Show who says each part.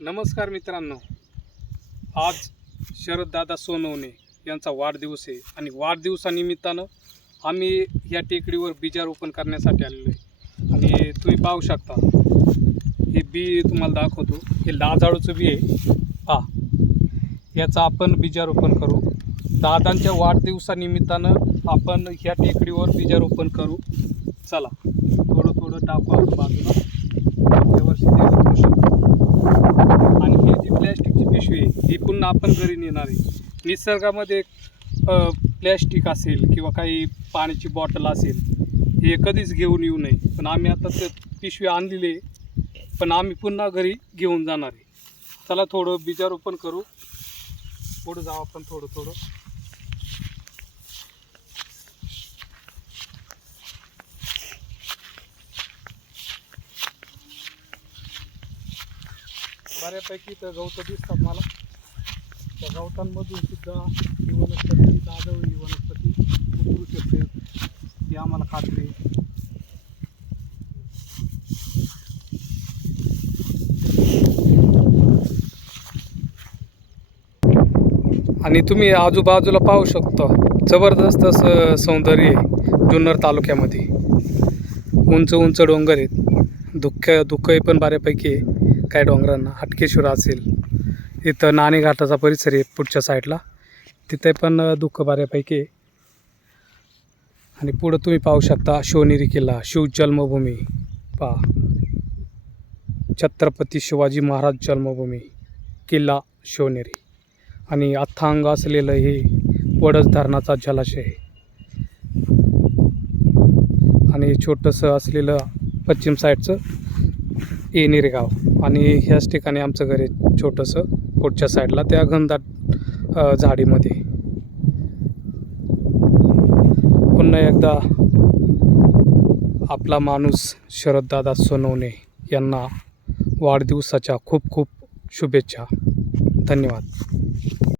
Speaker 1: नमस्कार मित्रांनो. आज शरददादा सोनवणे यांचा वाढदिवस आहे आणि वाढदिवसानिमित्तानं आम्ही या टेकडीवर बीजारोपण करण्यासाठी आलेलो आहे. आणि तुम्ही पाहू शकता हे बी तुम्हाला दाखवतो. हे लाजाळूचं बी आहे. पहा याचं आपण बीजारोपण करू. दादांच्या वाढदिवसानिमित्तानं आपण ह्या टेकडीवर बीजारोपण करू. चला थोडं थोडं टाकू आपण बाजूला या वर्षी ते उतरू शकतो आणि ही जी प्लॅस्टिकची पिशवी ही पुन्हा आपण घरी नेणार आहे. निसर्गामध्ये प्लॅस्टिक असेल किंवा काही पाण्याची बॉटल असेल हे कधीच घेऊन येऊ नये. पण आम्ही आता ते पिशवी आणलेली आहे. पण आम्ही पुन्हा घरी घेऊन जाणार आहे. चला थोडं बीजारोपण करू. पुढं जाऊ आपण थोडं थोडं. बऱ्यापैकी तर गवतं दिसतात मला. त्या गवतांमधून सुद्धा ही वनस्पती दादव ही वनस्पती उतरू शकते ही आम्हाला खात्री आहे. आणि तुम्ही आजूबाजूला पाहू शकता जबरदस्त असं सौंदर्य आहे जुन्नर तालुक्यामध्ये. उंच उंच डोंगर आहेत. दुःख दुःखही पण बऱ्यापैकी आहे. काय डोंगरांना हटकेश्वर असेल इथं नाणे घाटाचा परिसर आहे पुढच्या साईडला तिथे पण दुःख बऱ्यापैकी आणि पुढं तुम्ही पाहू शकता शिवनेरी किल्ला शिव जन्मभूमी. पहा. छत्रपती शिवाजी महाराज जन्मभूमी किल्ला शिवनेरी. आणि अथांग असलेलं हे वडस धरणाचा जलाशय आणि छोटंसं असलेलं पश्चिम साईडचं येणेरे गाव आणि ह्याच ठिकाणी आमचं घर आहे छोटंसं पुढच्या साईडला त्या घनदाट झाडीमध्ये. पुन्हा एकदा आपला माणूस शरददादा सोनवणे यांना वाढदिवसाच्या खूप खूप शुभेच्छा. धन्यवाद.